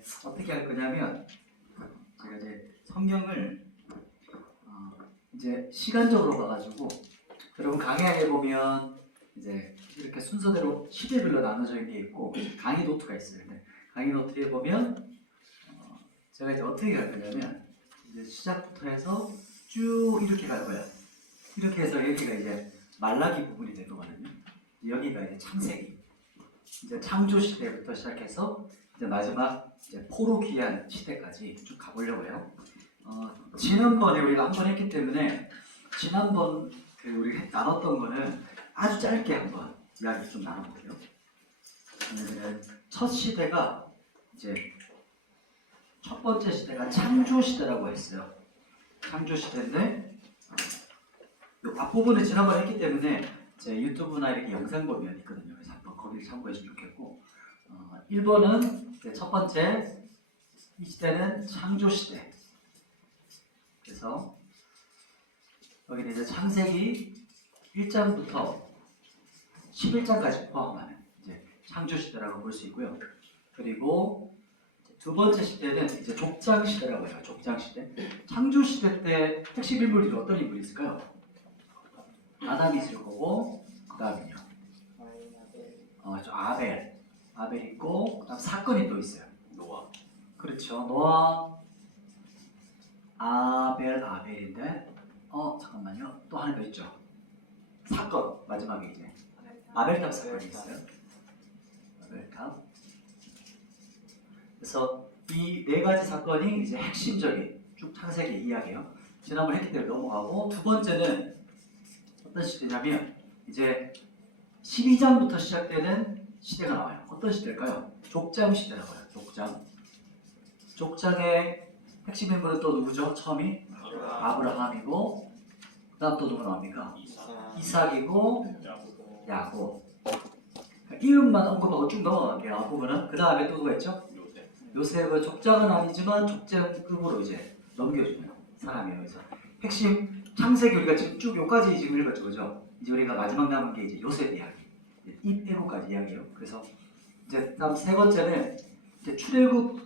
이제 어떻게 할 거냐면 제가 이제 성경을 이제 시간적으로 봐가지고 여러분 강의안에 보면 이제 이렇게 순서대로 시대별로 나눠져 있는 게 있고 강의 노트가 있어요. 근데 강의 노트에 보면 제가 이제 어떻게 갈 거냐면 이제 시작부터 해서 쭉 이렇게 갈 거예요. 이렇게 해서 여기가 이제 말라기 부분이 될 거거든요. 여기가 이제 창세기, 이제 창조 시대부터 시작해서 이제 마지막 이제 포로기한 시대까지 쭉 가보려고 해요. 지난번에 우리가 한 번 했기 때문에 지난번 우리 나눴던 거는 아주 짧게 한번 이야기 좀 나눠볼게요. 오늘은 첫 시대가 이제 첫 번째 시대가 창조 시대라고 했어요. 창조 시대인데 앞부분을 지난번에 했기 때문에 제 유튜브나 이렇게 영상 보면 있거든요. 그래서 한번 거기를 참고해주면 좋겠고 1번은 첫 번째 이 시대는 창조 시대. 그래서 여기는 이제 창세기 1장부터 11장까지 포함하는 이제 창조 시대라고 볼 수 있고요. 그리고 두 번째 시대는 이제 족장 시대라고 해요. 족장 시대. 창조 시대 때 핵심 인물들이 어떤 인물이 있을까요? 아담이 있을 거고, 그 다음은요. 아벨 있고, 그 다음 사건이 또 있어요. 노아. 그렇죠. 노아, 아벨인데, 잠깐만요. 또 하나 더 있죠. 사건, 마지막에 이제 아벨탑 사건이 있어요. 아벨탑. 그래서 이 네 가지 사건이 이제 핵심적인 쭉 창세기 이야기예요. 지난번 했기 때문에 넘어가고, 두 번째는 어떤 시대냐면 이제 12장부터 시작되는 시대가 나와요. 어떤 시대일까요? 족장 시대라고 해요. 족장의 핵심 인물은 또 누구죠? 처음이 아브라함이고, 그 다음 또 누구 나옵니까? 이삭이고 야곱. 이름만 언급하고 쭉 넘어갈게요. 앞부분은. 그 다음에 또 누가 있죠? 요셉은 족장은 아니지만 족장급으로 이제 넘겨주는 사람이에요. 그래서 핵심 창세기 우리가 지금 쭉 여기까지 지금 읽었죠, 그죠? 이제 우리가 마지막 남은 게 이제 요셉 이야기, 입애굽까지 이야기예요. 그래서 이제 다음 세 번째는 이제 출애굽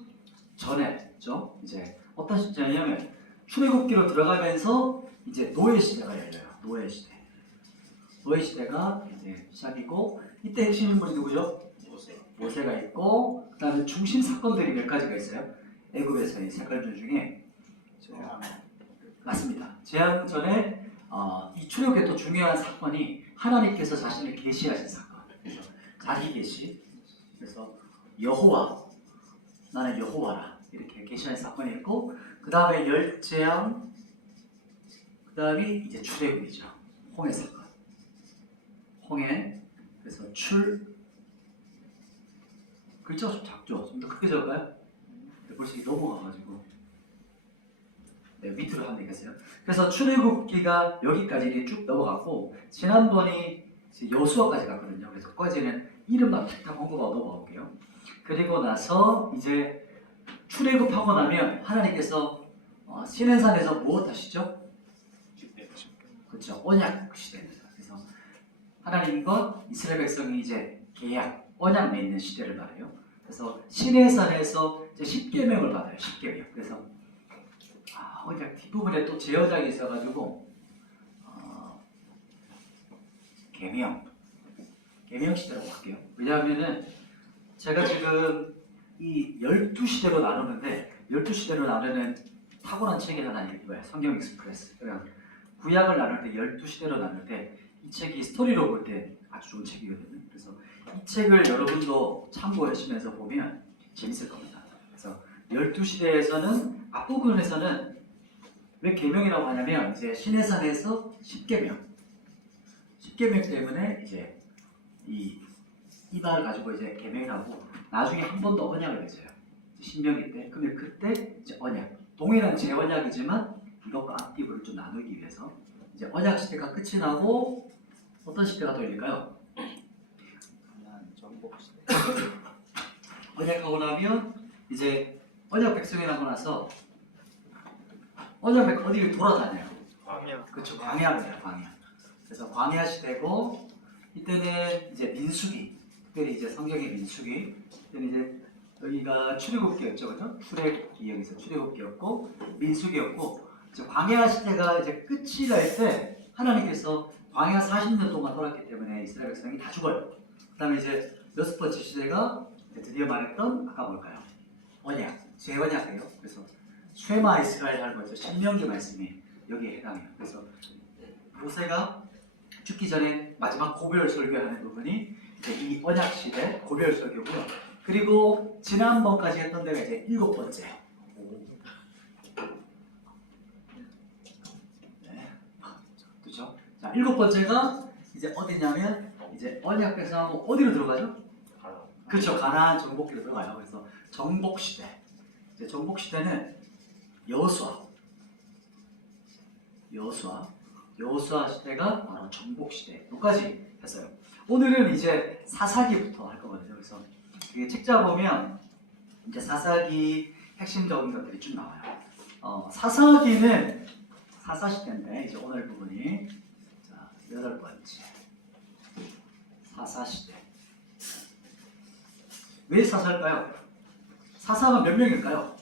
전에죠. 이제 어떤 시대냐면 출애굽기로 들어가면서 이제 노예 시대가 열려요. 노예 시대가 이제 시작이고 이때 핵심 인물이 누구죠? 모세가 있고 그 다음에 중심 사건들이 몇 가지가 있어요. 애굽에서의 사건들 중에 맞습니다. 재앙 전에 이 출애굽의 또 중요한 사건이 하나님께서 자신을 계시하신 사건. 그래서 자기 계시. 그래서 여호와, 나는 여호와라 이렇게 계시하는 사건이 있고 그 다음에 열재앙, 그 다음이 이제 출애굽이죠. 홍해 사건. 홍해. 그래서 글자가 좀 작죠? 좀 더 크게 적을까요? 벌써 넘어가가지고 밑으로 하면 되겠어요. 그래서 출애굽기가 여기까지 이렇게 쭉 넘어갔고 지난번이 여수아까지 갔거든요. 그래서 거기는 이름만 탁탁 언급하고 넘어갈게요. 그리고 나서 이제 출애굽하고 나면 하나님께서 시내산에서 무엇 하시죠? 그렇죠. 언약 시대입니다. 그래서 하나님과 이스라엘 백성이 이제 계약, 언약 맺는 시대를 말해요. 그래서 시내산에서 이제 10계명을 받아요. 10계명. 그래서 언약 뒷부분에 또 제언장이 있어가지고 계명 시대라고 할게요. 왜냐하면은 제가 지금 이 12시대로 나누는데 12시대로 나누는 타고난 책이 하나 읽어요. 성경 익스프레스. 그냥 구약을 나눌 때 12시대로 나눌 때 이 책이 스토리로 볼 때 아주 좋은 책이거든요. 그래서 이 책을 여러분도 참고하시면서 보면 재밌을 겁니다. 그래서 12시대에서는 앞부분에서는 왜 계명이라고 하냐면 이제 시내산에서 10계명 때문에 이제 이발 가지고 이제 계명하고 나중에 한 번 더 언약을 맺어요. 신명기 때. 근데 그때 이제 언약, 동일한 재언약이지만 이것과 앞뒤를 좀 나누기 위해서 이제 언약 시대가 끝이 나고 어떤 시대가 또 열릴까요? 전복 시대. 언약하고 나면 이제 언약 백성이 나고 나서 언약 백성 어디를 돌아다녀요? 광야. 그렇죠. 광야입니다. 광야. 그래서 광야 시대고 이때는 이제 민수기, 특별히 이제 성경의 민수기, 이때는 이제 여기가 출애굽기였죠, 그죠? 출애굽기 여기서 출애굽기였고 민수기였고 이제 광야 시대가 이제 끝이 날 때 하나님께서 광야 40년 동안 돌았기 때문에 이스라엘 백성이 다 죽어요. 그다음에 이제 여섯 번째 시대가 드디어 말했던 아까 뭘까요? 언약, 재언약이에요. 그래서 쉐마 이스라엘이라는 거죠. 신명기 말씀이 여기에 해당해요. 그래서 모세가 죽기 전에 마지막 고별 설교하는 부분이 이제 이 언약 시대 고별 설교고요. 그리고 지난번까지 했던 데가 이제 일곱 번째. 네, 그렇죠? 자, 일곱 번째가 이제 어디냐면 이제 언약 백성하고 어디로 들어가죠? 그렇죠. 가나안 정복기로 들어가요. 그래서 정복 시대. 이제 정복 시대는 여호수아 시대가 바로 정복 시대. 여기까지 했어요. 오늘은 이제 사사기부터 할 거거든요. 그래서 이게 책자 보면 이제 사사기 핵심적인 것들이 쭉 나와요. 사사기는 사사 시대인데 이제 오늘 부분이 자, 여덟 번째 사사 시대. 왜 사사일까요? 사사가 몇 명일까요?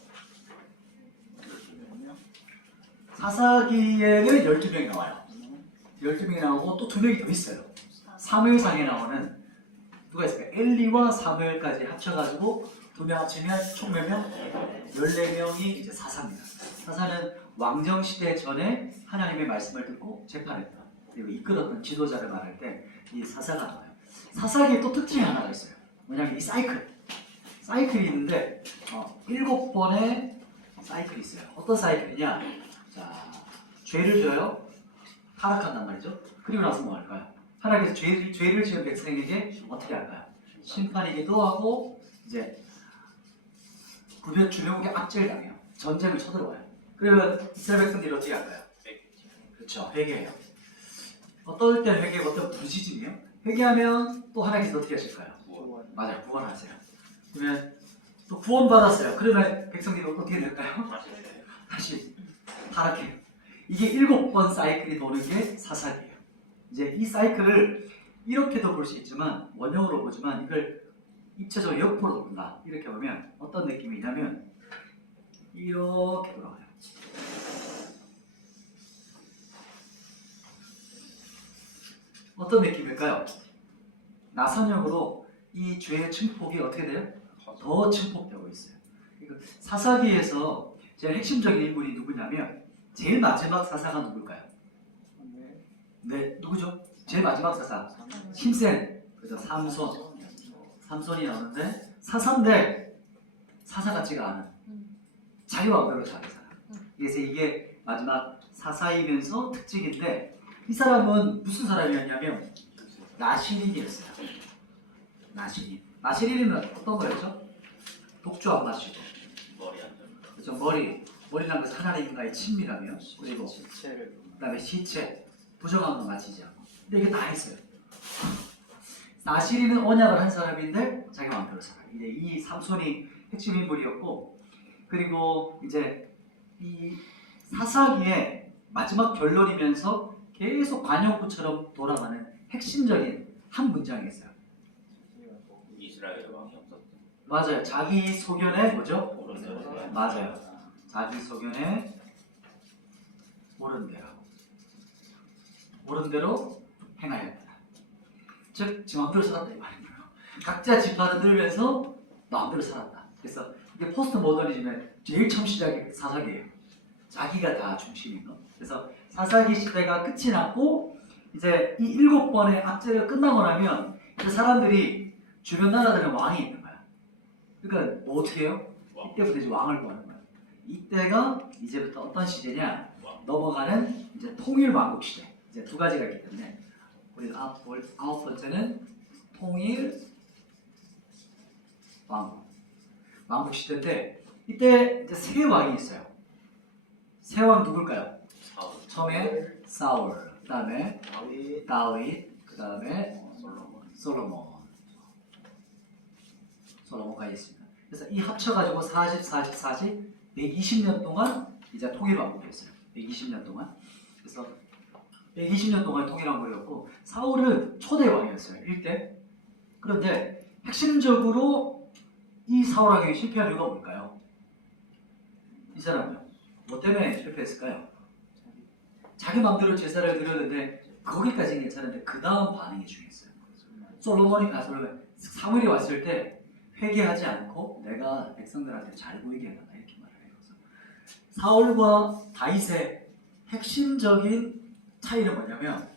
사사기에는 12명이 나와요. 12명이 나오고 또 2명이 더 있어요. 사무엘상에 나오는 누가 있을까요? 엘리와 사무엘까지 합쳐가지고 2명 합치면 총 몇 명? 14명이 이제 사사입니다. 사사는 왕정시대 전에 하나님의 말씀을 듣고 재판했던 그리고 이끌었던 지도자를 말할 때 이 사사가 나와요. 사사기에 또 특징이 하나가 있어요. 뭐냐면 이 사이클이 있는데 7번의 사이클이 있어요. 어떤 사이클이냐? 자, 죄를 져요. 타락한단 말이죠. 그리고 나서 뭐 할까요? 하나님께서 죄를 지은 백성에게 어떻게 할까요? 심판이기도 하고 이제 주변국에 압제를 당해요. 전쟁을 쳐들어와요. 그러면 이스라엘 백성들이 어떻게 할까요? 그렇죠. 회개해요. 어떨 때 회개하고 어떨 때 부르짖음이에요. 회개하면 또 하나님께서 어떻게 하실까요? 맞아요. 구원하세요. 그러면 또 구원받았어요. 그러면 백성들이 어떻게 될까요? 다시 타락해요. 이게 7번 사이클이 도는 게 사사기예요. 이제 이 사이클을 이렇게도 볼 수 있지만 원형으로 보지만 이걸 입체적으로 옆으로 돈다. 이렇게 보면 어떤 느낌이냐면 이렇게 돌아가요. 어떤 느낌일까요? 나선형으로 이 죄의 증폭이 어떻게 돼요? 더 증폭되고 있어요. 그러니까 사사기에서 제일 핵심적인 인물이 누구냐면 제일 마지막 사사가 누굴까요? 네, 누구죠? 제일 마지막 사사 힘센 그죠? 삼손이 나오는데 사사인데 사사 같지가 않은 자기 마음대로 자기 살아. 그래서 이게 마지막 사사이면서 특징인데 이 사람은 무슨 사람이었냐면 나시린이었어요. 나시린은 어떤 거였죠? 독주 안 마시고 그렇죠? 머리란 것은 하나님과의 친밀하며 그리고 그다음에 시체 부정한 거 마치지 않고 근데 이게 다 했어요. 나시린은 언약을 한 사람인데 자기 마음대로 살아요. 이제 이 삼손이 핵심 인물이었고 그리고 이제 이 사사기의 마지막 결론이면서 계속 관용구처럼 돌아가는 핵심적인 한 문장이 있어요. 이스라엘 왕이 없었다. 맞아요. 자기 소견에 뭐죠? 맞아요. 자기 소견에 옳은 대로 행하였다. 즉, 지 마음대로 살았다 이 말이에요. 각자 지파를 들면서 마음대로 살았다. 그래서 이게 포스트 모더니즘의 제일 처음 시작이 사사기예요. 자기가 다 중심인 거. 그래서 사사기 시대가 끝이 났고 이제 이 7번의 압제가 끝나고 나면 이제 사람들이 주변 나라들은 왕이 있는 거야. 그러니까 뭐 어떻게 해요? 이때부터 이제 왕을 구하는 거야. 이때가 이제부터 어떤 시대냐? 넘어가는 이제 통일왕국 시대. 이제 두 가지가 있기 때문에 우리 아홉 번째는 통일 왕국 시대인데 이때 이제 세 왕이 있어요. 세 왕 누굴까요? 처음에 사울, 그 다음에 다윗, 그 다음에 솔로몬까지 있습니다. 그래서 이 합쳐가지고 120년 동안 이제 통일왕국이었어요. 120년 동안. 그래서 120년 동안 통일왕국이었고 사울은 초대 왕이었어요. 1대. 그런데 핵심적으로 이 사울 왕이 실패한 이유가 뭘까요? 이 사람은요? 뭐 때문에 실패했을까요? 자기 마음대로 제사를 드렸는데 거기까지는 괜찮은데 그 다음 반응이 중요했어요. 솔로몬이 가서 사무엘이 왔을 때 회개하지 않고 내가 백성들한테 잘 보이게 해달라 이렇게 말을 해요. 그래서 사울과 다윗의 핵심적인 차이는 뭐냐면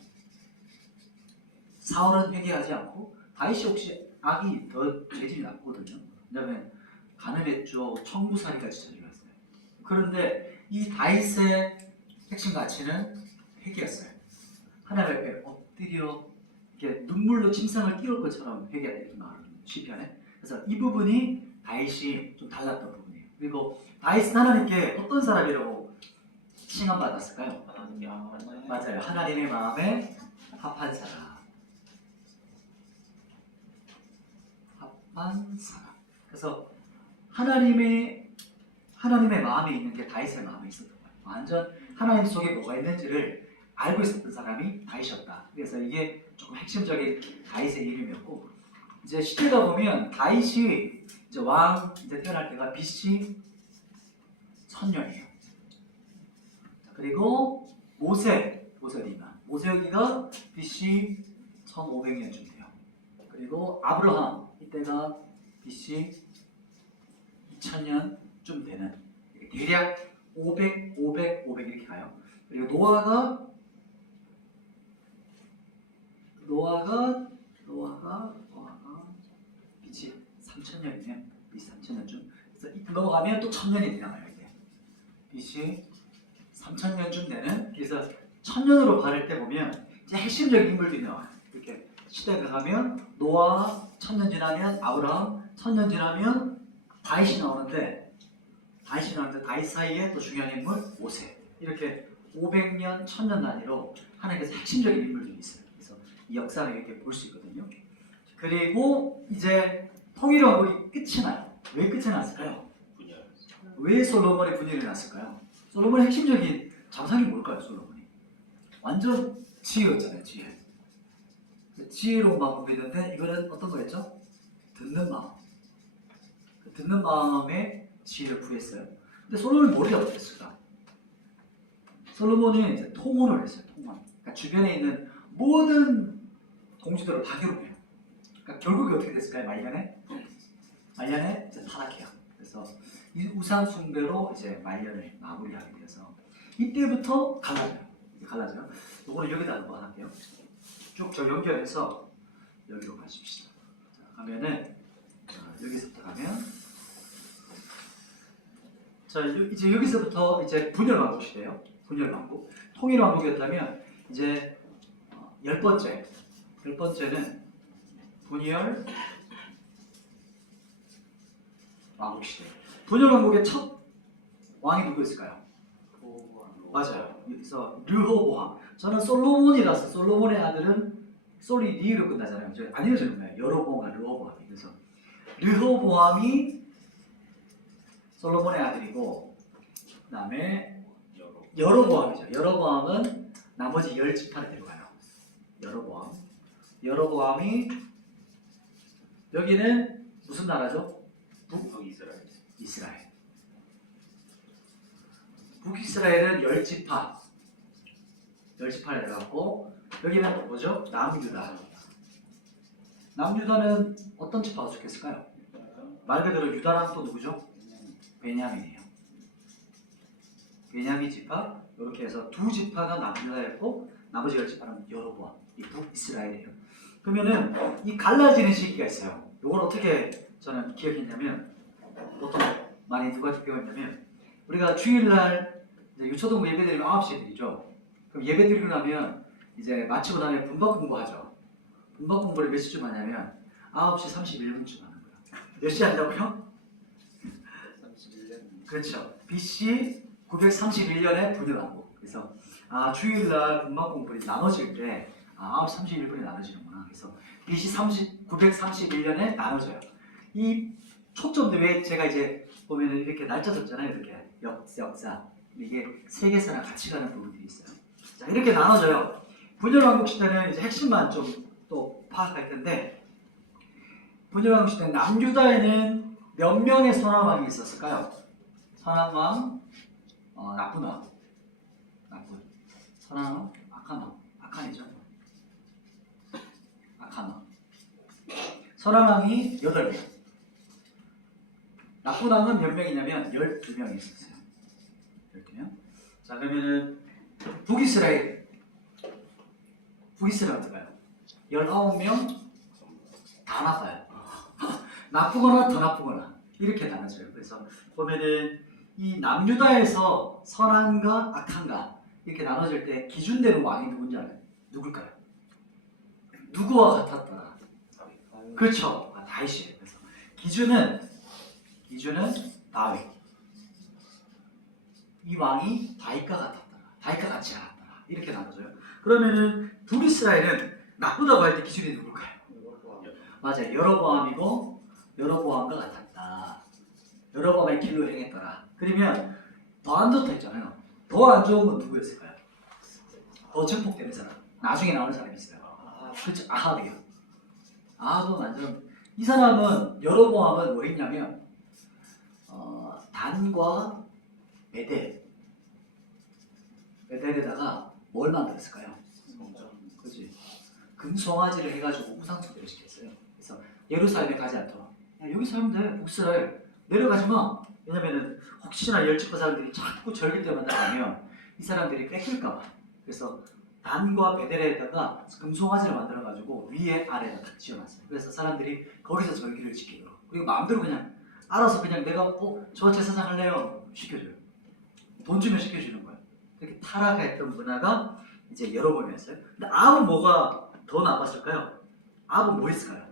사울은 회개하지 않고 다윗이 혹시 악이 더 죄질이 낮거든요. 왜냐하면 가늠했죠. 청부살이까지 저질렀어요. 그런데 이 다윗의 핵심 가치는 회개였어요. 하나님 앞에 엎드려 이렇게 눈물로 침상을 띄울 것처럼 회개하다 이렇게 말하는 시편에. 그래서 이 부분이 다윗이 좀 달랐던 부분이에요. 그리고 다윗은 하나님께 어떤 사람이라고 칭함받았을까요? 맞아요. 하나님의 마음에 합한 사람. 합한 사람. 그래서 하나님의 마음에 있는 게 다윗의 마음에 있었던 거예요. 완전 하나님 속에 뭐가 있는지를 알고 있었던 사람이 다윗이었다. 그래서 이게 조금 핵심적인 다윗의 이름이었고, 이제 시대가 보면 다윗이 이제 왕 이제 태어날 때가 BC 1000년이에요. 그리고 모세 여기가 BC 1500년쯤 돼요. 그리고 아브라함 이때가 BC 2000년쯤 되는, 대략 500 이렇게 가요. 그리고 노아가 BC 3000년이네요. BC 3000년쯤. 그래서 넘어가면 또 1000년이 나와요. 이게 BC 3000년쯤 되는. 그래서 1000년으로 가를 때 보면 이제 핵심적인 인물들이 나와요. 이렇게 시대가 가면 노아 1000년 지나면 아브라함, 1000년 지나면 다윗이 나오는데 다윗 사이에 또 중요한 인물 모세. 이렇게 500년, 1000년 단위로 하나님께서 핵심적인 인물들이 있어요. 그래서 이 역사를 이렇게 볼 수 있거든요. 그리고 이제 통일왕국이 끝이 나요. 왜 끝이 났을까요? 분열. 왜 솔로몬의 분열이 났을까요? 솔로몬의 핵심적인 자산이 뭘까요? 솔로몬이 완전 지혜였잖아요. 지혜로운 마음을 믿는데 이거는 어떤 거였죠? 듣는 마음. 듣는 마음에 지혜를 구했어요. 근데 솔로몬이 뭘 잘못했을까? 솔로몬이 이제 통혼을 했어요. 통혼. 그러니까 주변에 있는 모든 공주들을 다 괴롭혀요. 그러니까 결국에 어떻게 됐을까요? 말년에 이제 타락해요. 그래서 이 우상 숭배로 이제 말년을 마무리하게 돼서 이때부터 갈라져요. 요거는 여기다 한번 할게요. 쭉 저 연결해서 여기로 가십시다. 자, 가면은 여기서부터 가면 자 이제 여기서부터 이제 분열왕국 시대예요. 분열왕국. 통일왕국이었다면 이제 10번째는 분열 왕국 시대. 분열 왕국의 첫 왕이 누구였을까요? 맞아요. 그래서 르호보암. 저는 솔로몬이라서 솔로몬의 아들은 솔이 리로 끝나잖아요. 아니요, 저는 여로보암과 르호보암이. 그래서 르호보암이 솔로몬의 아들이고, 그다음에 여로보암이죠. 여로보암은 나머지 10지파를 데려가요. 여로보암이 여기는 무슨 나라죠? 이스라엘. 북이스라엘은 10지파를 내려갔고, 여기는 뭐죠? 남유다는 어떤 지파가 속했을까요? 말 그대로 유다랑 또 누구죠? 베냐민이에요. 베냐민 지파. 이렇게 해서 2지파가 남유다였고 나머지 10지파는 여로보암, 이 북이스라엘이에요. 그러면은 이 갈라지는 시기가 있어요. 이걸 어떻게 저는 기억했냐면, 보통 많이 누가 기억했냐면, 우리가 주일날 이제 유초동 예배드리면 9시에 드리죠. 그럼 예배드리고 나면 이제 마치고 나면 분박 공부하죠. 분박 공부를 몇 시쯤 하냐면 9시 31분쯤 하는 거예요. 몇 시에 한다고요? 31년. 그렇죠. BC 931년에 분열왕국. 그래서 주일날 분박 공부를 나눠질 때 9시 31분에 나눠지는구나. 그래서 BC 931년에 나눠져요. 이 초점도 왜 제가 이제 보면 이렇게 날짜 적잖아요. 이렇게 역사. 이게 세계사랑 같이 가는 부분들이 있어요. 자, 이렇게 나눠져요. 분열왕국 시대는 이제 핵심만 좀 또 파악할 텐데, 분열왕국 시대는 남유다에는 몇 명의 선한 왕이 있었을까요? 선한 왕, 나쁜 왕, 선한 왕, 악한 왕, 악한이죠. 악한 왕. 선한 왕이 8명. 나쁜 왕은 몇 명이냐면 12명이 있었어요. 12명. 자, 그러면은 북이스라엘 어떨까요? 19명 다 나빠요. 나쁘거나 더 나쁘거나 이렇게 나눠져요. 그래서 보면은 이 남유다에서 선한가 악한가 이렇게 나눠질 때 기준되는 왕이 누군지 알아요? 누굴까요? 누구와 같았더라? 그렇죠. 다윗이에요. 그래서 기준은 다윗. 이 왕이 다윗과 같았더라. 다윗과 같지 않았더라. 이렇게 나눠져요. 그러면은 북이스라엘은 나쁘다고 할 때 기준이 누굴까요? 맞아요. 여로보암이고 여로보암과 같았다. 여로보암의 길로 행했더라. 그러면 더 안 좋다 했잖아요. 더 안 좋은 건 누구였을까요? 더 증폭되는 사람. 나중에 나오는 사람이 있어요. 그렇죠. 아합이요. 아합은 완전 이 사람은 여로보암은 뭐 했냐면 단과 베델에다가 뭘 만들었을까요? 그렇지. 금송아지를 해가지고 우상숭배를 시켰어요. 그래서 예루살렘에 가지 않도록. 야, 여기 살면 돼. 북이스라엘 내려가지 마. 왜냐면은 혹시나 열집파 사람들이 자꾸 절길 때마다 가면 이 사람들이 뺏길까봐. 그래서 단과 베델에다가 금송아지를 만들어가지고 위에 아래를 다 지어놨어요. 그래서 사람들이 거기서 절기를 지키도록. 그리고 마음대로 그냥 알아서 그냥 내가 저 제사장 할래요 시켜줘요. 돈 주면 시켜주는 거예요. 그렇게 타락했던 문화가 이제 여러 번이었어요. 근데 아합은 뭐가 더 나빴을까요? 아합은 뭐 했을까요?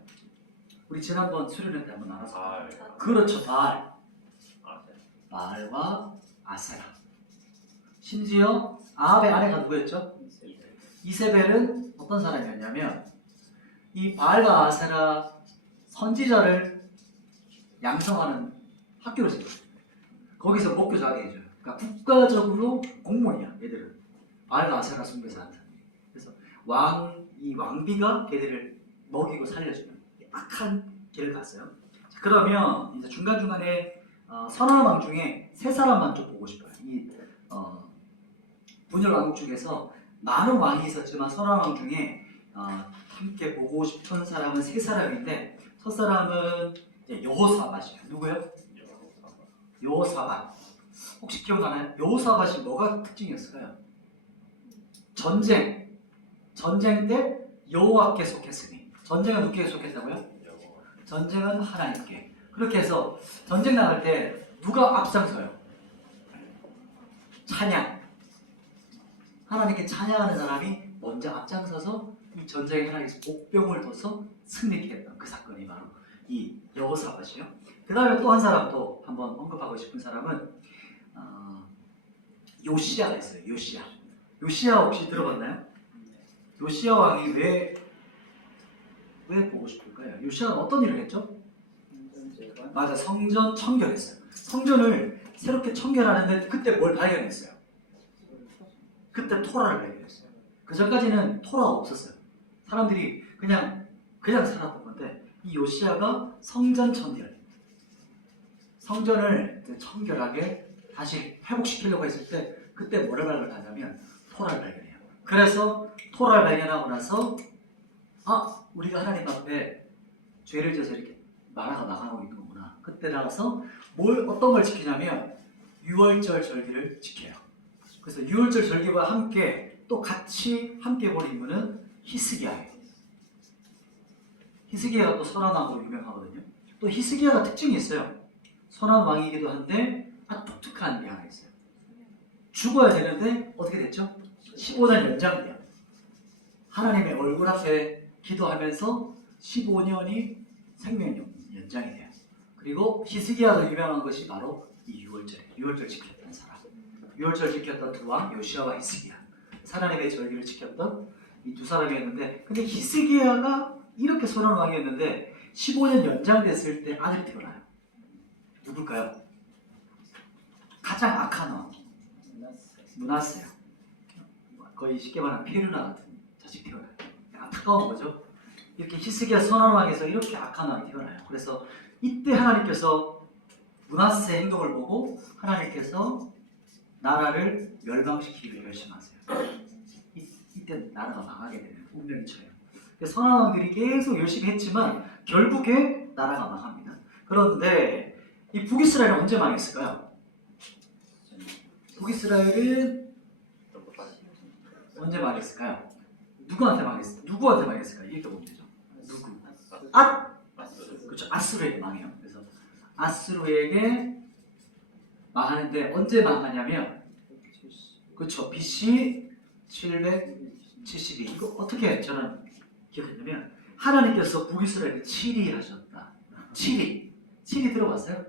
우리 지난번 수련회 때 한번 나눠서 그렇죠. 바알과 아세라. 심지어 아합의 아내가 누구였죠? 이세벨은 어떤 사람이었냐면 이 바알과 아세라 선지자를 양성하는 학교를 세웠어요. 거기서 목교자게 해줘요. 그러니까 국가적으로 공무원이야. 얘들은 바알과 아세라 숭배자한테. 그래서 이 왕비가 걔들을 먹이고 살려주는 악한 길을 갔어요. 자, 그러면 이제 중간중간에 선한 왕 중에 세 사람만 좀 보고 싶어요. 이 분열 왕국 중에서 많은 왕이 있었지만 선한 왕 중에 함께 보고 싶은 사람은 세 사람인데 첫 사람은 여호사밧이에요. 누구요? 여호사밧. 혹시 기억나나요? 여호사밧이 뭐가 특징이었을까요? 전쟁 때 여호와께 속했으니. 전쟁은 누구에게 속했다고요? 전쟁은 하나님께. 그렇게 해서 전쟁 나갈 때 누가 앞장서요? 찬양. 하나님께 찬양하는 사람이 먼저 앞장서서 이 전쟁에 하나님께서 복병을 둬서 승리케 했던 그 사건이 바로 이 여호사밧이요. 그 다음에 또 한 사람 또 한번 언급하고 싶은 사람은 요시야가 있어요. 요시야 혹시 들어봤나요? 요시야 왕이 왜 보고 싶을까요? 요시야는 어떤 일을 했죠? 맞아, 성전 청결했어요. 성전을 새롭게 청결하는데 그때 뭘 발견했어요? 그때 토라를 발견했어요. 그 전까지는 토라가 없었어요. 사람들이 그냥 살았던 건데 이 요시야가 성전 청결, 성전을 청결하게 다시 회복시키려고 했을 때 그때 뭐를 발견하냐면 토라를 발견해요. 그래서 토라를 발견하고 나서 우리가 하나님 앞에 죄를 져서 이렇게 나라가 나가고 있는 거구나. 그때 나가서 어떤 걸 지키냐면 유월절 절기를 지켜요. 그래서 유월절 절기와 함께 또 같이 함께 본 인물은 히스기야예요. 히스기야가 또 선한 왕으로 유명하거든요. 또 히스기야가 특징이 있어요. 선한 왕이기도 한데 독특한 게 하나 있어요. 죽어야 되는데 어떻게 됐죠? 15년 연장돼요. 하나님의 얼굴 앞에 기도하면서 15년이 생명 연장이 돼요. 그리고 히스기야도 유명한 것이 바로 이 유월절 지켰던 사람. 유월절 지켰던 두 왕 요시야와 히스기야. 하나님의 절기를 지켰던 이 두 사람이었는데, 근데 히스기야가 이렇게 선한 왕이었는데 15년 연장됐을 때 아들이 태어나요. 누굴까요? 가장 악한 왕 므낫세요. 거의 쉽게 말하면 페루나 같은 자식 태어나요. 안타까운 거죠. 이렇게 히스기야 선한 왕에서 이렇게 악한 왕이 태어나요. 그래서 이때 하나님께서 므낫세 행동을 보고 하나님께서 나라를 멸망시키기를 결심하세요. 이때 나라가 망하게 되는 운명이 쳐요. 선한 왕들이 계속 열심히 했지만 결국에 나라가 망합니다. 그런데 이 북이스라엘은 언제 망했을까요? 북이스라엘은 언제 망했을까요? 누구한테 망했을까요? 이렇게 보면 되죠. 누구? 그렇죠. 아수르에게 망해요. 그래서 아수르에게 망하는데 언제 망하냐면 그렇죠. BC 772. 이거 어떻게 저는 기억했냐면 하나님께서 북이스라엘을 치리하셨다. 치리 들어봤어요?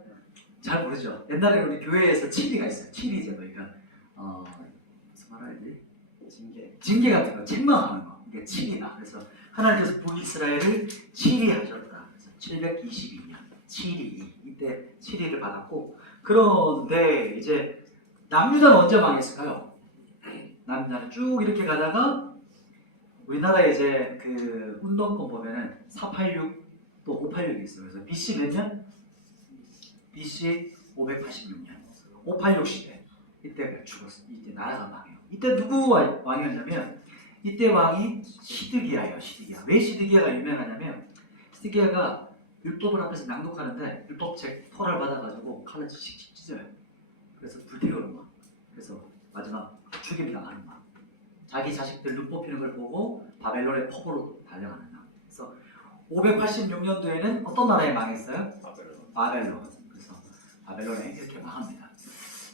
잘 모르죠. 옛날에 우리 교회에서 치리가 있어요. 치리제 그러니까 무슨 말 해야지? 징계 같은 거, 책망하는 거. 이게 치리다. 그래서 하나님께서 북이스라엘을 치리하셨다. 그래서 722년 치리 이때 치리를 받았고 그런데 이제 남유다는 언제 망했을까요? 남유다는 쭉 이렇게 가다가 우리나라에 이제 그 운동권 보면은 486 또 586이 있어요. 그래서 BC 몇 년? BC 586년 586 시대 이때 죽었어. 이때 나라가 망해요. 이때 누구 왕이었냐면 이때 왕이 시드기야예요. 시드기야. 왜 시드기야가 유명하냐면 시드기야가 율법을 앞에서 낭독하는데 율법책 토라를 받아가지고 칼로 칙칙 찢어요. 그래서 불태우는 막. 그래서 마지막 죽임당하는 막. 자기 자식들 눈 뽑히는 걸 보고 바벨론의 포로로 달려가는 막. 그래서 586년도에는 어떤 나라에 망했어요? 바벨론. 그래서 바벨론에 이렇게 망합니다.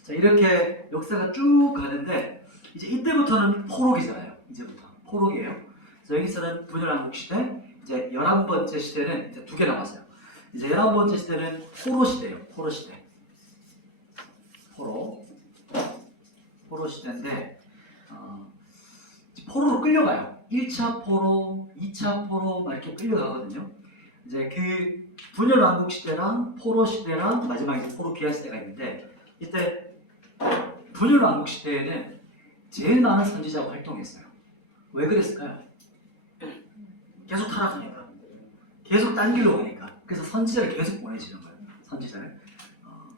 자, 이렇게 역사가 쭉 가는데 이제 이때부터는 포로기잖아요. 이제부터 포로기예요. 그래서 여기서는 분열왕국 시대, 이제 11번째 시대는 이제 2개 남았어요. 이제 11번째 시대는 포로 시대예요. 포로 시대. 포로 시대인데 포로로 끌려가요. 1차 포로, 2차 포로 막 이렇게 끌려가거든요. 이제 그 분열왕국 시대랑 포로 시대랑 마지막에 포로 귀환 시대가 있는데 이때 분열왕국 시대에는 제일 많은 선지자가 활동했어요. 왜 그랬을까요? 계속 타락하니까. 계속 딴 길로 가니까. 그래서 선지자를 계속 보내시는 거예요. 선지자를.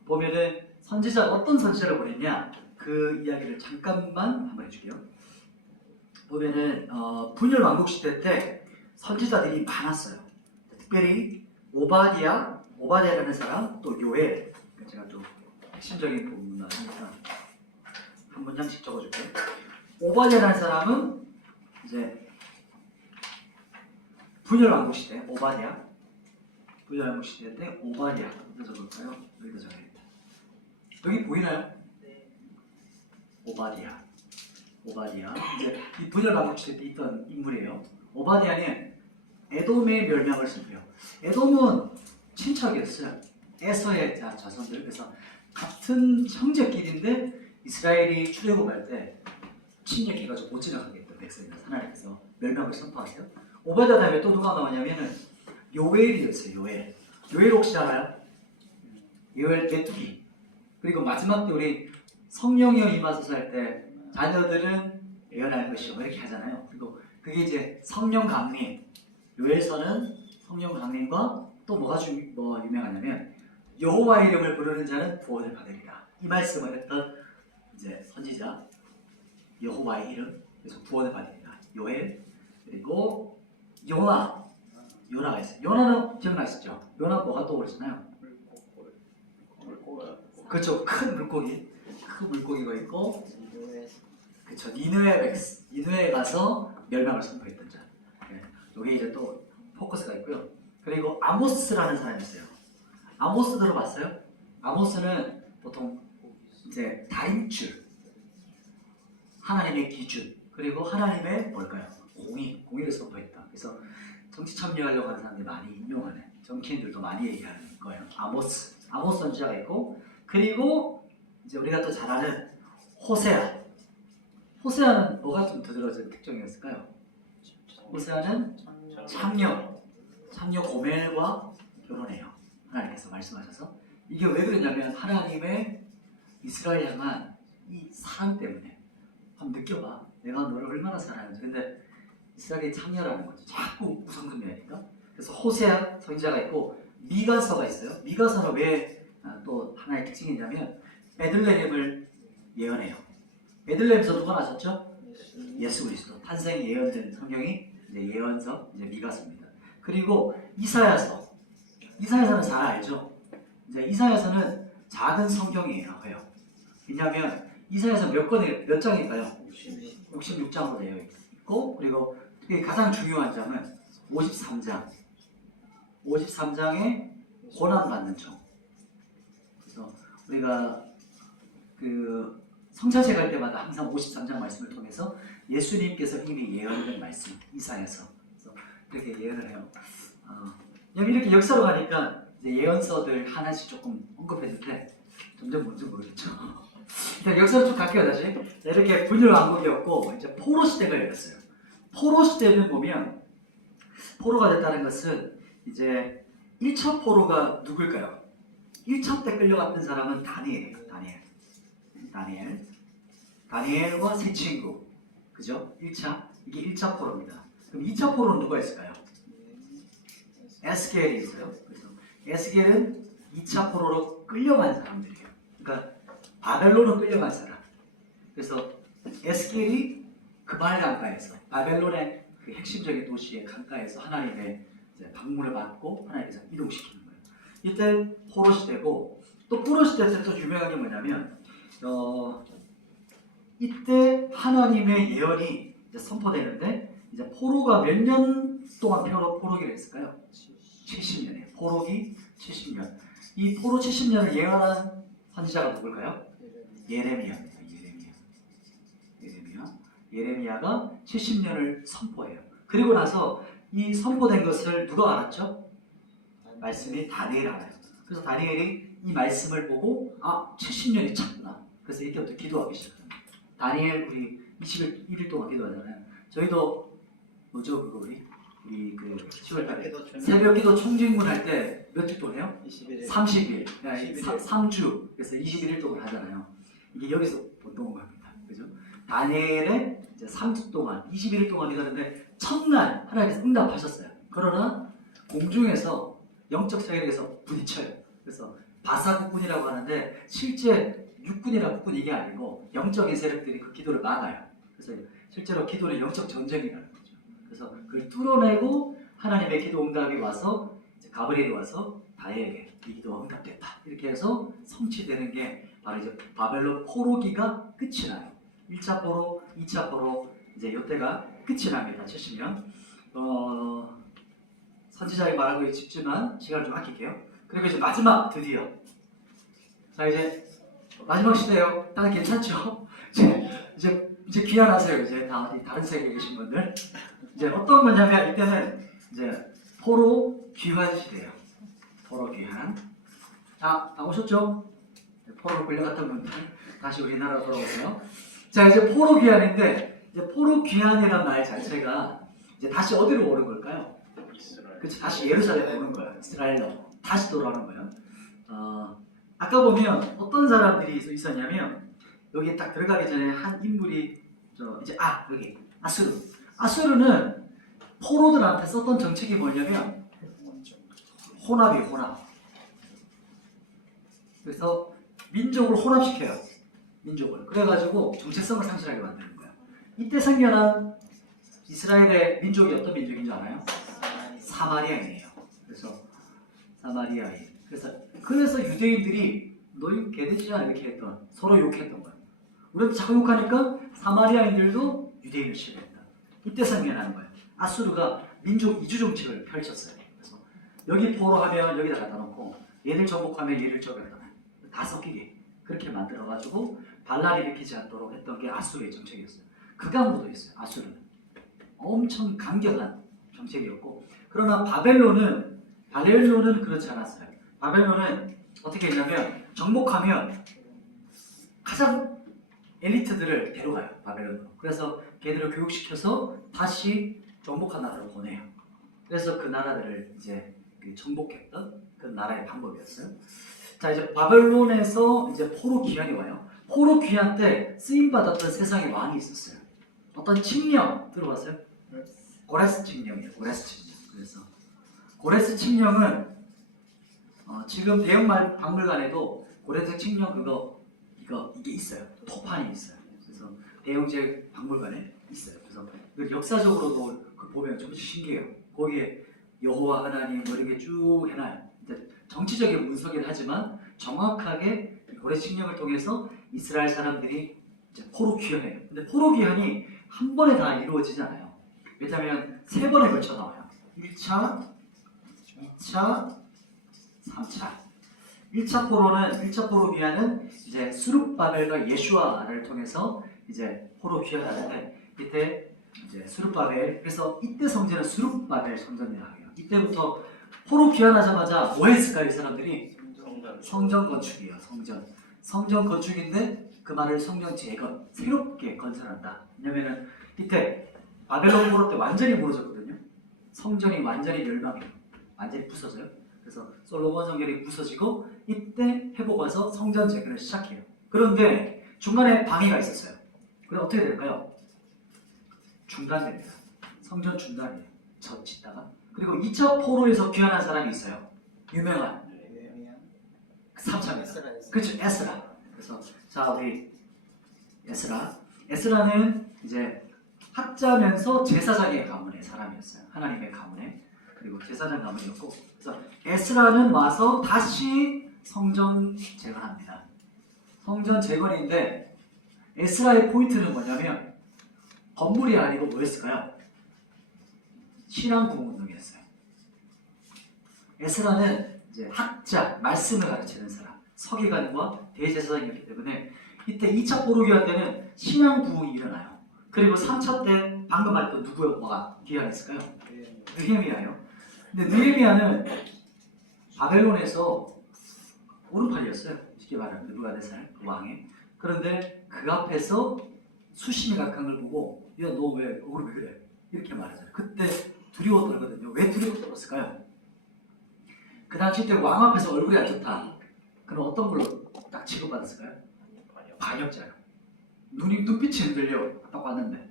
보면은 선지자가 어떤 선지자를 보냈냐 그 이야기를 잠깐만 한번 해줄게요. 보면은 분열왕국 시대 때 선지자들이 많았어요. 특별히 오바댜라는 사람, 또 요엘. 제가 좀 핵심적인 부분만 하니까 한 문장씩 적어줄게요. 오바댜라는 사람은 이제 분열왕국 시대, 분열왕국 시대 때 오바댜. 어디다 적을까요? 여기다 적어야겠다. 여기 보이나요? 네. 오바댜. 이제 이 분열왕국 시대 때 있던 인물이에요. 오바댜는 에돔의 멸망을 선포해요. 에돔은 친척이었어요. 에서의 자손들. 그래서 같은 형제끼리인데 이스라엘이 출애굽할 때 침략해가지고 못 지나가게 했던 백성이라 하나님께서 멸망을 선포하세요. 오바댜 다음에 또 누가 나오냐면은 요엘이었어요. 요엘 혹시 알아요? 요엘 메뚜기. 그리고 마지막 때 우리 성령이여 임하소서 할 때 자녀들은 예언할 것이요 이렇게 하잖아요. 그리고 그게 이제 성령 강림. 요엘서는 성령 강림과 또 뭐가 유명하냐면 여호와의 이름을 부르는 자는 구원을 받으리라. 이 말씀을 했던 이제 선지자 여호와의 이름 그래서 구원을 받으리라. 요엘 그리고 요나가 있어요. 요나는 기억나시죠? 요나 뭐가 떠오르시나요? 그렇죠. 큰 물고기가 있고 그렇죠. 니느웨에 가서 멸망을 선포했던 자. 네. 여기 이제 또 포커스가 있고요. 그리고 아모스라는 사람이 있어요. 아모스 들어봤어요? 아모스는 보통 이제 다림줄, 하나님의 기준, 그리고 하나님의 뭘까요? 공의를 선포했다. 그래서 정치 참여하려고 하는 사람들이 많이 인용하는 정치인들도 많이 얘기하는 거예요. 아모스 선지자가 있고 그리고 이제 우리가 또 잘 아는 호세아는 뭐가 좀 두드러진 특징이었을까요? 호세아는 창녀 고멜과 결혼해요. 하나님께서 말씀하셔서 이게 왜 그러냐면 하나님의 이스라엘 향한 이 사랑 때문에 한번 느껴봐. 내가 너를 얼마나 사랑하는지. 근데 이스라엘이 창녀라는 거지. 자꾸 우상숭배하니까. 그래서 호세아 선지자가 있고 미가서가 있어요. 미가서는 왜 또 하나의 특징이냐면 베들레헴을 예언해요. 베들레헴에서 누가 나셨죠? 예수 그리스도 탄생이 예언된 성경이 이제 예언서, 이제 미가서입니다. 그리고 이사야서는 잘 알죠? 이제 이사야서는 작은 성경이에요. 왜요? 왜냐하면 이사야서 몇 장일까요? 66장으로 되어 있고, 그리고 특히 가장 중요한 장은 53장. 53장에 고난받는 정. 그래서 우리가 그 성찬식 할 때마다 항상 53장 말씀을 통해서 예수님께서 이미 예언된 말씀, 이사야서. 그래서 이렇게 예언을 해요. 여기 이렇게 역사로 가니까 이제 예언서들 하나씩 조금 언급했는데 점점 뭔지 모르겠죠. 일단 역사를 좀 갈게요 다시. 이렇게 분열왕국이었고 이제 포로 시대가 열렸어요. 포로 시대를 보면 포로가 됐다는 것은 이제 1차 포로가 누굴까요? 1차 때 끌려갔던 사람은 다니엘이에요. 다니엘과 세 친구. 그죠? 1차. 이게 1차 포로입니다. 그럼 2차 포로는 누가 있을까요? 에스겔이 있어요. 그래서 에스겔은 2차 포로로 끌려간 사람들이에요. 그러니까 바벨론으로 끌려간 사람. 그래서 에스겔이 그발 강가에서 바벨론의 그 핵심적인 도시의 강가에서 하나님의 이제 방문을 받고 하나님께서 이동시키는 거예요. 이때 포로 시대고, 또 포로 시대 때 또 유명한 게 뭐냐면 이때 하나님의 예언이 이제 선포되는데, 이제 포로가 몇 년 동안 포로기를 했을까요? 70년이에요. 포로기 70년. 이 포로 70년을 예언한 선지자가 누굴까요? 예레미야입니다. 예레미야가 70년을 선포해요. 그리고 나서 이 선포된 것을 누가 알았죠? 말씀이 다니엘 알아요. 그래서 다니엘이 이 말씀을 보고 70년이 찼구나. 그래서 이때부터 기도하기 시작합니다. 다니엘 우리 21일 동안 기도하잖아요. 저희도 뭐죠 그거 우리 그 10월달에 새벽 기도 총진문 할 때 몇 주 동안 해요? 21일. 30일. 3주. 그래서 21일 동안 하잖아요. 이게 여기서 보통 겁니다. 그죠? 다니엘의 이제 3주 동안 21일 동안 기도하는데 첫날 하나님께서 응답하셨어요. 그러나 공중에서 영적 세계에서 부딪혀요. 그래서 바사국군이라고 하는데 실제 육군이나 국군 이게 아니고 영적인 세력들이 그 기도를 막아요. 그래서 실제로 기도는 영적 전쟁이라는 거죠. 그래서 그걸 뚫어내고 하나님의 기도 응답이 와서 이제 가브리엘이 와서 다니엘에게 이 기도가 응답됐다. 이렇게 해서 성취되는 게 바로 이제 바벨론 포로기가 끝이 나요. 1차 포로, 2차 포로 이제 이때가 끝이 납니다. 70년. 선지자의 말하고 싶지만 시간을 좀 아낄게요. 그리고 이제 마지막 드디어 자 이제 마지막 시대요. 다들 괜찮죠? 이제 귀환하세요. 이제 다른 세계에 계신 분들 이제 어떤 거냐면 이때는 이제 포로 귀환 시대예요. 포로 귀환. 자, 다 오셨죠? 포로로 끌려갔던 분들 다시 우리나라로 돌아오세요. 자 이제 포로 귀환인데 이제 포로 귀환이라는 말 자체가 이제 다시 어디로 오는 걸까요? 이스라엘. 그렇죠. 다시 예루살렘 오는 거예요. 이스라엘로 다시 돌아오는 거예요. 아까 보면 어떤 사람들이 있었냐면 여기 딱 들어가기 전에 한 인물이 이제 여기 아수르는 포로들한테 썼던 정책이 뭐냐면 혼합이에요. 혼합. 그래서 민족을 혼합시켜요. 민족을. 그래가지고 정체성을 상실하게 만드는 거예요. 이때 생겨난 이스라엘의 민족이 어떤 민족인 줄 알아요? 사마리아인이에요. 그래서 사마리아인. 그래서 유대인들이 너희 개돼지야 이렇게 했던, 서로 욕했던 거예요. 우리도 자꾸 욕하니까 사마리아인들도 유대인을 싫어했다. 이때 생겨나는 거예요. 아수르가 민족 이주 정책을 펼쳤어요. 그래서 여기 포로하면 여기다 갖다 놓고 얘를 정복하면 얘를 저기다 다 섞이게 그렇게 만들어가지고 반란이 일으키지 않도록 했던 게 아수르의 정책이었어요. 극악무도 있어요. 아수르는 엄청 강경한 정책이었고, 그러나 바벨론은 그렇지 않았어요. 바벨론은 어떻게 했냐면 정복하면 가장 엘리트들을 데려가요. 바벨론으로. 그래서 걔들을 교육시켜서 다시 정복한 나라로 보내요. 그래서 그 나라들을 이제 정복했던 그 나라의 방법이었어요. 자 이제 바벨론에서 이제 포로 귀환이 와요. 포로 귀환 때 쓰임받았던 세상의 왕이 있었어요. 어떤 칙령 들어봤어요? 고레스 칙령이에요. 고레스 칙령. 그래서 고레스 칙령은 지금 박물관에도 고려대 칙령 이게 있어요. 토판이 있어요. 그래서 대영제 박물관에 있어요. 그래서 이걸 역사적으로도 보면 좀 신기해요. 거기에 여호와 하나님 뭐 이렇게 쭉 해놔요. 이제 정치적인 문서긴 하지만 정확하게 고려 칙령을 통해서 이스라엘 사람들이 이제 포로 귀환해요. 근데 포로 귀환이 한 번에 다 이루어지지 않아요. 왜냐하면 3번에 걸쳐 나와요. 1차, 2차, 3차. 1차 포로 귀환은 이제 수룹바벨과 예슈아를 통해서 이제 포로 귀환하는데 이때 이제 수룹바벨, 그래서 이때 성전은 수룹바벨 성전이라고 해요. 이때부터 포로 귀환하자마자 뭐 했을까요? 이 사람들이 성전 건축이에요. 성전 건축인데 그 말을 성전 재건, 새롭게 건설한다. 왜냐면은 이때 바벨론 포로 때 완전히 무너졌거든요. 성전이 완전히 멸망해요. 완전히 부서져요. 그래서 솔로몬 성전이 부서지고 이때 회복 와서 성전 재건을 시작해요. 그런데 중간에 방해가 있었어요. 그럼 어떻게 될까요? 중단됩니다. 성전 중단이에요. 짓다가. 그리고 2차 포로에서 귀환한 사람이 있어요. 유명한 3차입니다. 그렇죠. 에스라. 그래서 자 우리 에스라는 이제 학자면서 제사장의 가문의 사람이었어요. 하나님의 가문에. 그리고 제사장 가문이었고, 그래서 에스라는 와서 다시 성전 재건합니다. 성전 재건인데 에스라의 포인트는 뭐냐면 건물이 아니고 뭐였을까요? 신앙 부흥 운동이었어요. 에스라는 이제 학자, 말씀을 가르치는 사람, 서기관과 대제사장이었기 때문에 이때 2차 포로기환 때는 신앙 부흥이 일어나요. 그리고 3차 때 방금 말했던 누구가 귀환했을까요? 느헤미야예요. 근데 느헤미야는 바벨론에서 오른팔이었어요. 쉽게 말하면 느부갓네살 그 왕의. 그런데 그 앞에서 수심이 각한 걸 보고 야 너 왜 얼굴 왜 그래? 이렇게 말하잖아요. 그때 두려워 떨거든요. 왜 두려워 떨었을까요? 그 당시 때 왕 앞에서 얼굴이 안 좋다. 그럼 어떤 걸로 딱 취급받았을까요? 반역자요. 눈빛이 흔들려. 딱 왔는데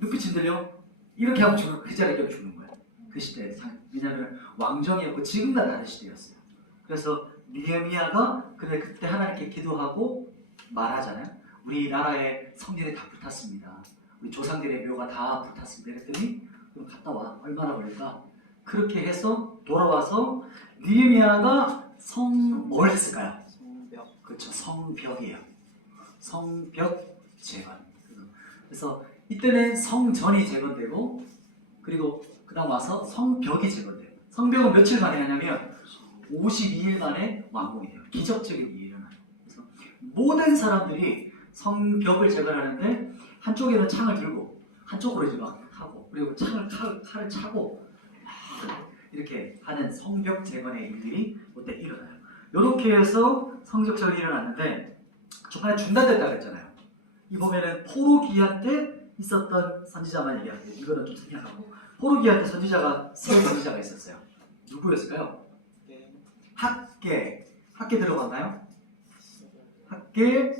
눈빛이 흔들려? 이렇게 하고 죽는, 그 자리에 죽는 거예요. 그 시대에. 왜냐하면 왕정이었고 지금과 다른 시대였어요. 그래서 느헤미야가 그때 하나님께 기도하고 말하잖아요. 우리나라의 성전이 다 불탔습니다. 우리 조상들의 묘가 다 불탔습니다. 그랬더니 그럼 갔다 와. 얼마나 걸릴까? 그렇게 해서 돌아와서 느헤미야가 뭘 했을까요? 성벽. 그렇죠. 성벽이에요. 성벽 재건. 그래서 이때는 성전이 재건되고 그리고 그 다음 와서 성벽이 재건돼요. 성벽은 며칠 만에 하냐면 52일 만에 완공이 돼요. 기적적인 일이 일어나요. 그래서 모든 사람들이 성벽을 재건하는데 한쪽에는 창을 들고 한쪽으로 이제 막 하고 그리고 칼을 차고 이렇게 하는 성벽 재건의 일들이 그때 일어나요. 이렇게 해서 성적적으로 일어났는데 중간에 중단됐다고 했잖아요. 이 보면은 포로기한 때 있었던 선지자만 얘기하는데 이거는 좀 특이하고 포로기한 때 세 선지자가 있었어요. 누구였을까요? 학계 들어봤나요? 학계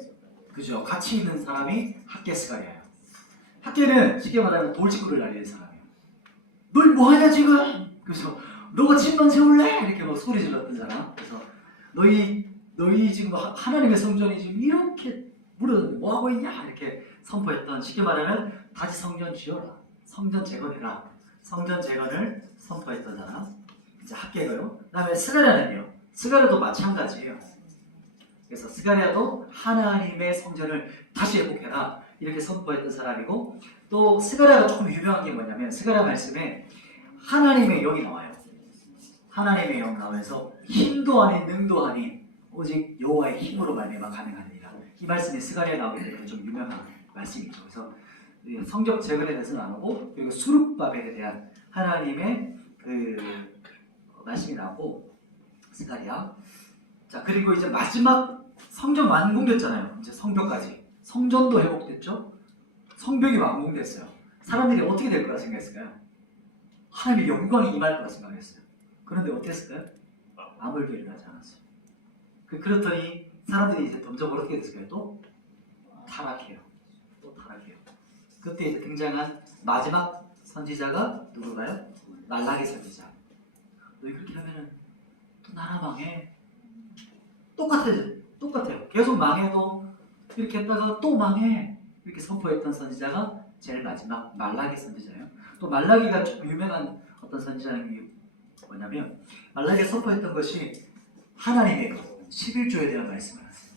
그죠? 같이 있는 사람이 학계 스가랴예요. 학계는 쉽게 말하면 돌직구를 날리는 사람이에요. 널 뭐하냐 지금? 그래서 너가 집만 세울래? 이렇게 막 소리 질렀던 사람. 그래서 너희 지금 하나님의 성전이 지금 이렇게 무너졌는데 뭐하고 있냐? 이렇게 선포했던, 쉽게 말하면 다시 성전 지어라. 성전 재건해라. 성전 재건을 선포했던 사람. 이제 학계고요. 그 다음에 스가랴는요. 스가랴도 마찬가지예요. 그래서 스가랴도 하나님의 성전을 다시 회복해라. 이렇게 선포했던 사람이고 또 스가랴가 조금 유명한 게 뭐냐면 스가랴 말씀에 하나님의 영이 나와요. 하나님의 영 나오면서 힘도 아닌 능도 아닌 오직 여호와의 힘으로 말미암아 가능하니라. 이 말씀이 스가랴에 나오기 때문에 좀 유명한 말씀이죠. 그래서 성적 재건에 대해서는 안 하고 그리고 수룹바벨에 대한 하나님의 그 말씀이 나오고 스가랴. 자 그리고 이제 마지막 성전 완공됐잖아요. 이제 성벽까지 성전도 회복됐죠. 성벽이 완공됐어요. 사람들이 어떻게 될 거라 생각했을까요? 하나님의 영광이 임할 거라 생각했어요. 그런데 어떻게 했을까요? 아무도 일어나지 않았어요. 그렇더니 사람들이 이제 점점 어떻게 됐을까요? 또 타락해요. 그때 이제 등장한 마지막 선지자가 누구가요? 말라기 선지자. 너희 그렇게 하면은 또 나라 망해. 똑같아요. 계속 망해도 이렇게 했다가 또 망해. 이렇게 선포했던 선지자가 제일 마지막 말라기 선지자예요. 또 말라기가 좀 유명한 어떤 선지자님이 뭐냐면 말라기가 선포했던 것이 하나님의 11조에 대한 말씀을 하세요.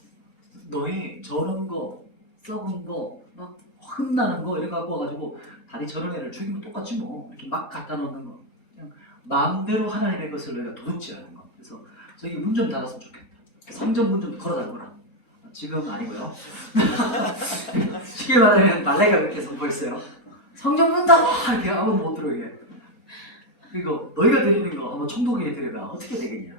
너희 저런 거, 썩은 거, 막 흠나는 거 이래 갖고 와가지고 다리 저런 애를 죽이면 똑같지 뭐 이렇게 막 갖다 놓는 거 그냥 마음대로 하나님의 것을 너희가 도둑질하는 거. 그래서 저기 문 좀 닫았으면 좋겠다. 성전 문 좀 걸어달거나. 지금 아니고요. 쉽게 말하면 말라기가 그렇게 선포했어요. 성전 문 닫아! 이렇게 아무도 못 들어오게. 그리고 너희가 드리는 거 한번 총독에게 드려봐. 어떻게 되겠냐.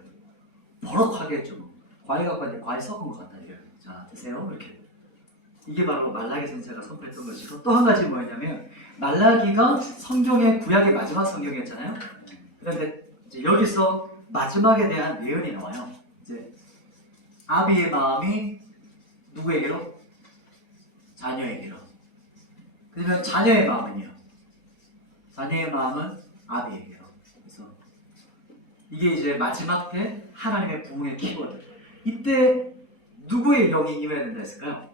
버럭하게 좀 과일 갖고 왔는데 과일 썩은 것 같다 이래요. 자 드세요 이렇게. 이게 바로 말라기 선지자가 선포했던 것이고 또 한 가지 뭐였냐면 말라기가 성경의 구약의 마지막 성경이었잖아요. 그런데 이제 여기서 마지막에 대한 예언이 나와요. 이제 아비의 마음이 누구에게로? 자녀에게로. 그러면 자녀의 마음은요? 자녀의 마음은 아비에게로. 그래서 이게 이제 마지막 때 하나님의 부흥의 키워드. 이때 누구의 영이 임해야 된다 했을까요?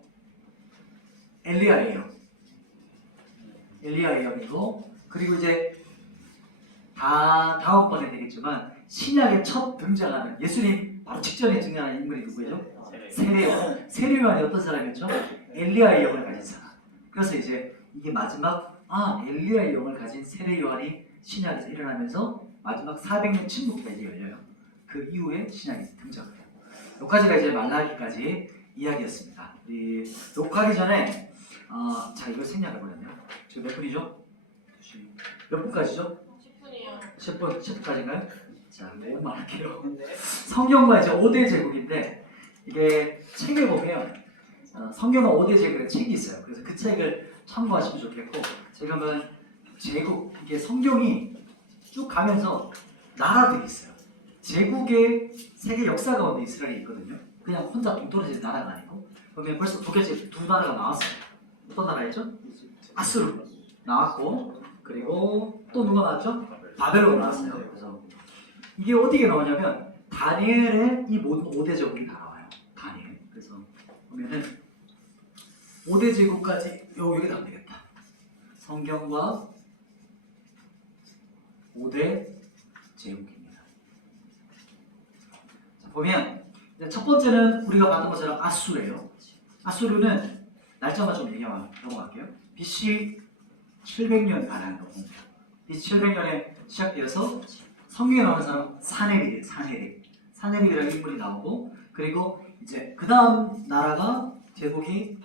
엘리야예요. 엘리야의 영이고 그리고 이제 다음번에 되겠지만 신약에 첫 등장하는 예수님 바로 직전에 등장하는 인물이 누구예요? 세례요한. 세례요한이 어떤 사람이었죠? 엘리야의 영을 가진 사람. 그래서 이제 이게 마지막 엘리야의 영을 가진 세례요한이 신약에서 일어나면서 마지막 400년 침묵기가 열려요. 그 이후에 신약이 등장해요. 여기까지가 이제 말라기까지 이야기였습니다. 우리 녹화하기 전에 자 이거 생략해버렸네요. 지금 몇 분이죠? 몇 분까지죠? 10분이요. 10분까지인가요? 자, 너무 할게요. 성경과 이제 5대 제국인데 이게 책을 보면 성경과 5대 제국의 책이 있어요. 그래서 그 책을 참고하시면 좋겠고 지금은 제국, 이게 성경이 쭉 가면서 나라들이 있어요. 제국의 세계 역사 가운데 이스라엘이 있거든요. 그냥 혼자 동떨어진 나라가 아니고 그러면 벌써 두 나라가 나왔어요. 어떤 나라였죠? 아수르 나왔고 그리고 또 누가 나왔죠? 바벨론 나왔어요. 그래서 이게 어디에 나오냐면 다니엘의 이 모든 5대 제국이 다 나와요. 다니엘. 그래서 보면은 5대 제국까지 여기 나오면 되겠다. 성경과 5대 제국입니다. 자, 보면 첫 번째는 우리가 봤던 것처럼 아수르예요. 아수르는 날짜만 좀 넘어갈게요. BC 700년 가량으로 BC 700년에 시작되어서 성경에 나오는 사람 사네립이에요. 사네립이라는 인물이 나오고 그리고 이제 그 다음 나라가 제국이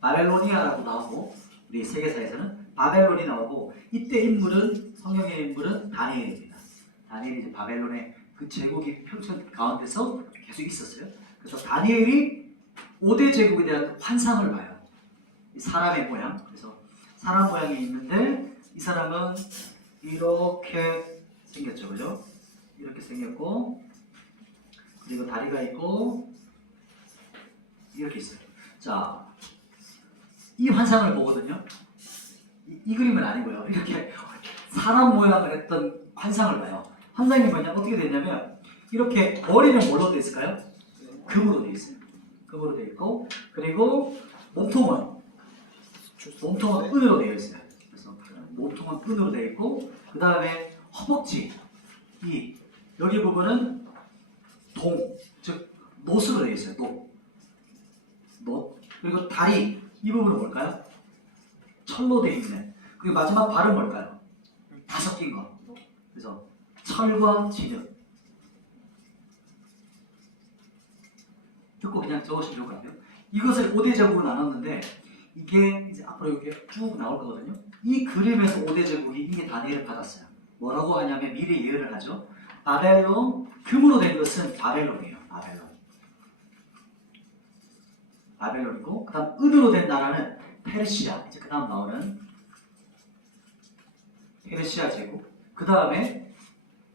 바벨로니아라고 나오고 우리 세계사에서는 바벨론이 나오고 이때 인물은 성경의 인물은 다니엘입니다. 다니엘이 이제 바벨론의 그 제국이 펼쳐진 가운데서 계속 있었어요. 그래서 다니엘이 5대 제국에 대한 환상을 봐요. 사람의 모양. 그래서 사람 모양이 있는데 이 사람은 이렇게 생겼죠, 그죠? 이렇게 생겼고 그리고 다리가 있고 이렇게 있어요. 자, 이 환상을 보거든요. 이 그림은 아니고요. 이렇게 사람 모양을 했던 환상을 봐요. 환상이 뭐냐? 어떻게 되냐면 이렇게 머리는 뭘로 되어 있을까요? 금으로 되어 있어요. 금으로 되어 있고 그리고 몸통은 은으로 되어 있어요. 그래서 몸통은 은으로 되어 있고 그 다음에 허벅지 여기 부분은 즉 놋으로 되어 있어요. 놋. 그리고 다리 이 부분은 뭘까요? 철로 되어 있는. 그리고 마지막 발은 뭘까요? 다 섞인 거. 그래서 철과 진흙. 듣고 그냥 적으시면 좋을 것 같아요. 이것을 5대 제국으로 나눴는데 이게 이제 앞으로 이렇게 쭉 나올 거거든요. 이 그림에서 5대 제국이 이게 다니엘을 받았어요. 뭐라고 하냐면 미리 예언을 하죠. 바벨론, 금으로 된 것은 바벨론이에요. 바벨론이고 그 다음 은으로 된 나라는 페르시아. 이제 그 다음 나오는 페르시아 제국. 그 다음에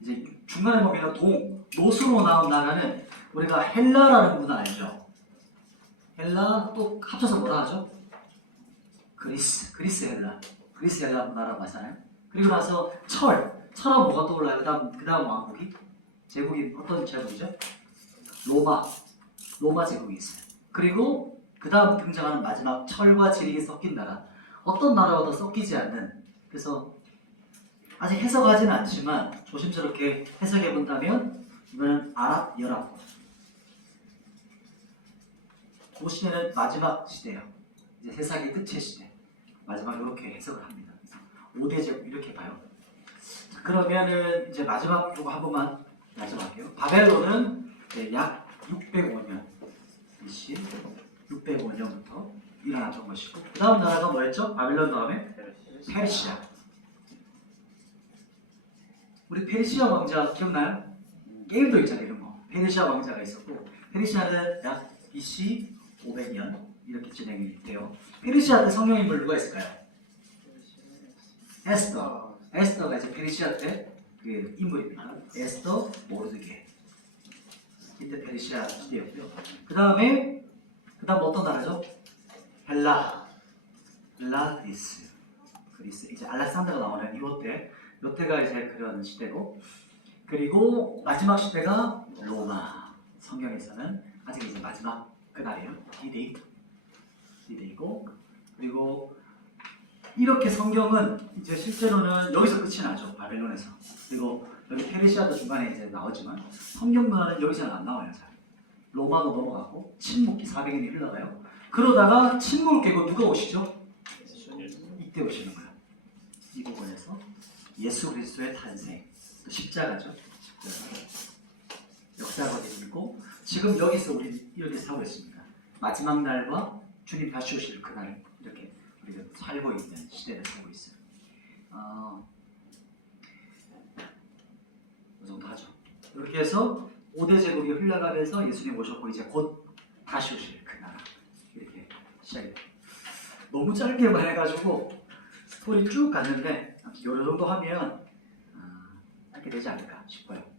이제 중간에 보면 노스로 나온 나라는 우리가 헬라라는 문화 알죠? 헬라 또 합쳐서 뭐라 하죠? 그리스 헬라 문화라고 하잖아요. 그리고 나서 철하고 뭐가 떠올라요? 그 다음 왕국이 제국이 어떤 제국이죠? 로마 제국이 있어요. 그리고 그 다음 등장하는 마지막 철과 지릭이 섞인 나라, 어떤 나라와도 섞이지 않는, 그래서 아직 해석하지는 않지만 조심스럽게 해석해 본다면 이거는 아랍연합국. 그 시대는 마지막 시대예요. 이제 세상의 끝의 시대. 마지막 이렇게 해석을 합니다. 그래서 5대 제국 이렇게 봐요. 자, 그러면은 이제 마지막 요거 한 번만 말씀할게요. 바벨론은 약 605년 BC 605년부터 일어났던 것이고 그 다음 나라가 뭐였죠? 바벨론 다음에 페르시아. 우리 페르시아 왕자 기억나요? 게임도 있잖아요. 이런 거. 페르시아 왕자가 있었고 페르시아는 약 BC 500년 이렇게 진행이 돼요. 페르시아 때 성령 인물 누가 있을까요? 에스더. 에스더가 이제 페르시아 때 그 인물입니다. 에스더 모르드게. 이때 페르시아 시대였고요. 그 다음 어떤 나라죠? 그리스. 이제 알렉산더가 나오는 이때가 이제 그런 시대고, 그리고 마지막 시대가 로마. 성경에서는 아직 이제 마지막 그날이에요. 디데이고, 그리고 이렇게 성경은 이제 실제로는 여기서 끝이 나죠. 바벨론에서. 그리고 여기 페르시아도 중간에 이제 나오지만 성경문화는 여기서는 안 나와요. 잘. 로마도 넘어가고 침묵기 400년이 흘러가요. 그러다가 침묵을 깨고 누가 오시죠? 이때 오시는 거예요. 이 부분에서 예수 그리스도의 탄생, 또 십자가죠. 역사거리고 지금 여기서 우리 이렇게 살고 있습니다. 마지막 날과 주님 다시 오실 그날 이렇게 우리가 살고 있는 시대를 살고 있어요. 그 정도 하죠. 이렇게 해서 5대 제국이 흘러가면서 예수님 오셨고 이제 곧 다시 오실 그 나라 이렇게 시작이 돼요. 너무 짧게 말해가지고 스토리 쭉 갔는데 이 정도 하면 짧게 되지 않을까 싶어요.